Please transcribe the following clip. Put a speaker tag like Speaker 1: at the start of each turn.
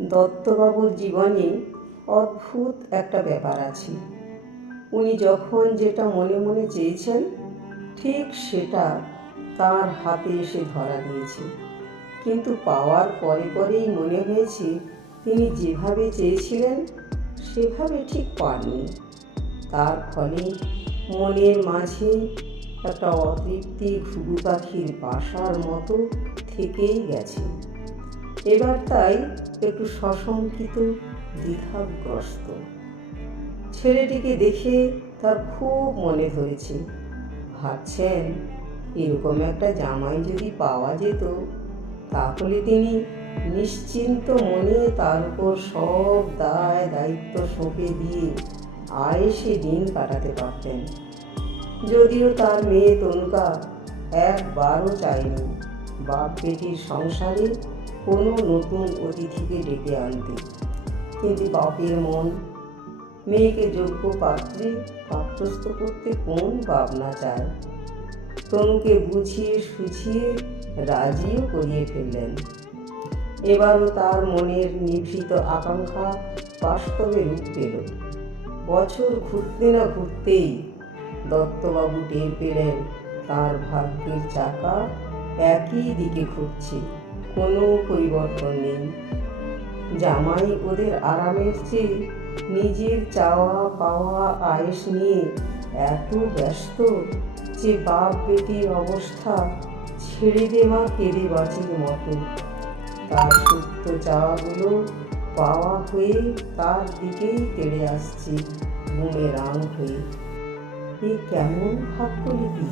Speaker 1: দত্তবাবুর জীবনে অদ্ভুত একটা ব্যাপার আছে। উনি যখন যেটা মনে মনে চেয়েছেন, ঠিক সেটা তার হাতে এসে ধরা দিয়েছে। কিন্তু পাওয়ার পরে পরেই মনে হয়েছে, তিনি যেভাবে চেয়েছিলেন, সেভাবে ঠিক পাননি। তার ফলে মনের মাঝে একটা অতৃপ্তি ঘুঘু পাখির বাসার মতো থেকেই গেছে। এবার তাই একটু সশঙ্কিত, দ্বিধাগ্রস্ত। ছেলেটিকে দেখে তার খুব মনে ধরেছে ভাবছেন, এরকম একটা জামাই যদি পাওয়া যেত, তাহলে তিনি নিশ্চিন্ত মনে তার উপর সব দায়, দায়িত্ব সঁপে দিয়ে আয়েসে দিন কাটাতে পারতেন। যদিও তার মেয়ে তনুকা একবারও চায়নি। বাপ বেটির সংসারে কোনো নতুন অতিথিকে ডেকে আনতে। কিন্তু বাপের মন মেয়েকে যোগ্য পাত্রে পাত্রস্থ করতে কোন ভাবনা চায়? তনুকে বুঝিয়ে সুঝিয়ে রাজিও করিয়ে ফেললেন। এবারও তার মনের নিভৃত আকাঙ্ক্ষা বাস্তবে রূপ পেল। বছর ঘুরতে না ঘুরতেই দত্তবাবু টের পেলেন তার ভাগ্যের চাকা একই দিকে ঘুরছে, কোনো পরিবর্তন নেই। জামাই ওদের আরামের চেয়ে নিজের চাওয়া পাওয়া আয়েস নিয়ে এত ব্যস্ত যে বাপ বেটির অবস্থা ছেড়ে দেওয়া কেঁদে বাঁচির মতো। তার সুপ্ত চাওয়াগুলো পাওয়া হয়ে তার দিকেই তেড়ে আসছে বুমেরাং হয়ে। এ কেমন ভাগ্যলিপি